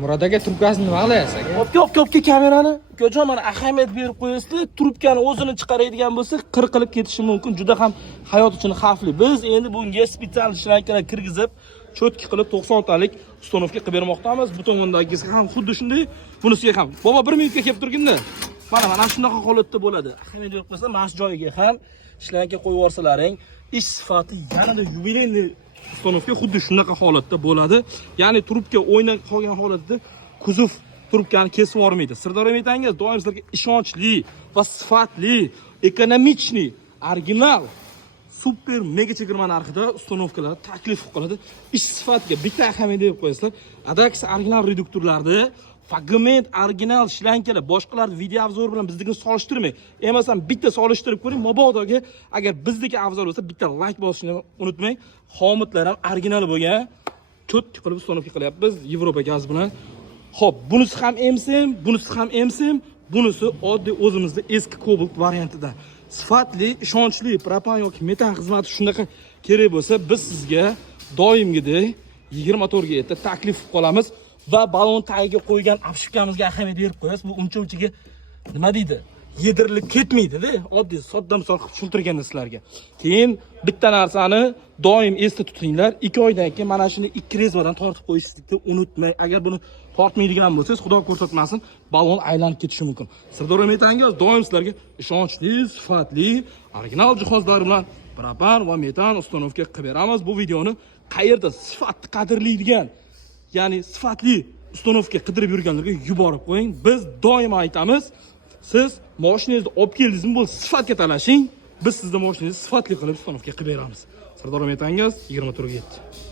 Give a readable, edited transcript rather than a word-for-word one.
Murod aka trubkasini nima qilyapsiz aka? Opka kamerani. Ukajon, mana ahamiyat berib qo'yasizlar. Trubkani o'zini chiqaradigan bo'lsa, qilib ketishi mumkin. Juda ham hayot uchun xavfli. Biz endi bunga spetsial shlankalar kirgizib, cho'tki qilib 90 talik ustonovka qilib bermoqdamiz. Bu tomondagisi ham xuddi shunday, bunisiga ham. Bobo 1 minutga kelib turganda, mana shunaqa holatda bo'ladi. Ahamiyat berib qo'ysa, mana shu joyiga ham shlanka qo'yib yuborsalaring, ish sifati yanada yubileyli ustonovka xuddi shunaqa holatda bo'ladi. Ya'ni trubka o'ynab qolgan holatda kuzov trubkani kesib yubormaydi. Sirdaryo metangiz doim sizlarga ishonchli va sifatli, ekonomichniy, original, super mega chegirma narxida ustonovkalar taklif qiladi. Ish sifatiga bitta ahamiyat berib qo'yasizlar. Adax original reduktorlarda fragment original shlankalar boshqalar video obzor bilan biznikini solishtirmang. Emasam bitta solishtirib ko'ring. Mabodoga agar bizniki afzal bo'lsa bitta like bosishni unutmang. Xomutlar ham original bo'lgan. Cho'tki qilib ustonovka qilyapmiz Yevropa gaz bilan. Xo'p, bunisi ham MSM, bunisi ham MSM, bunisi oddiy o'zimizda eski Cobalt variantida. Sifatli, ishonchli propan yoki metan xizmati shunaqa kerak bo'lsa, biz sizga doimgidek 24 ga taklif qilib qolamiz. Va balon tagiga qo'ygan obshipkamizga ahamiyat berib qo'yasiz. Bu uncha-unchaga nima deydi? Yedirilib ketmaydi-da. Oddiy sodda misol qilib tushuntirganda sizlarga. Keyin bitta narsani doim esda tutinglar. 2 oydan keyin mana shuni 2 rezvadan tortib qo'yishni unutmang. Agar buni tortmaydigan bo'lsangiz, Xudo ko'rsatmasin, balon aylanib ketishi mumkin. Sirdaryo metangiz doim sizlarga ishonchli, sifatli, original jihozlar bilan propan va metan ustonovka qilib beramiz. Bu videoni qayerda sifatni qadrlaydigan, ya'ni sifatli ustonovka qidirib yurganlarga yuborib qo'ying. Biz doim aytamiz, siz mashinangizni olib keldingizmi, bu sifatga talashing. Biz sizning mashinangizni sifatli qilib ustonovka qilib beramiz. Sirdaryo metangiz 24/7.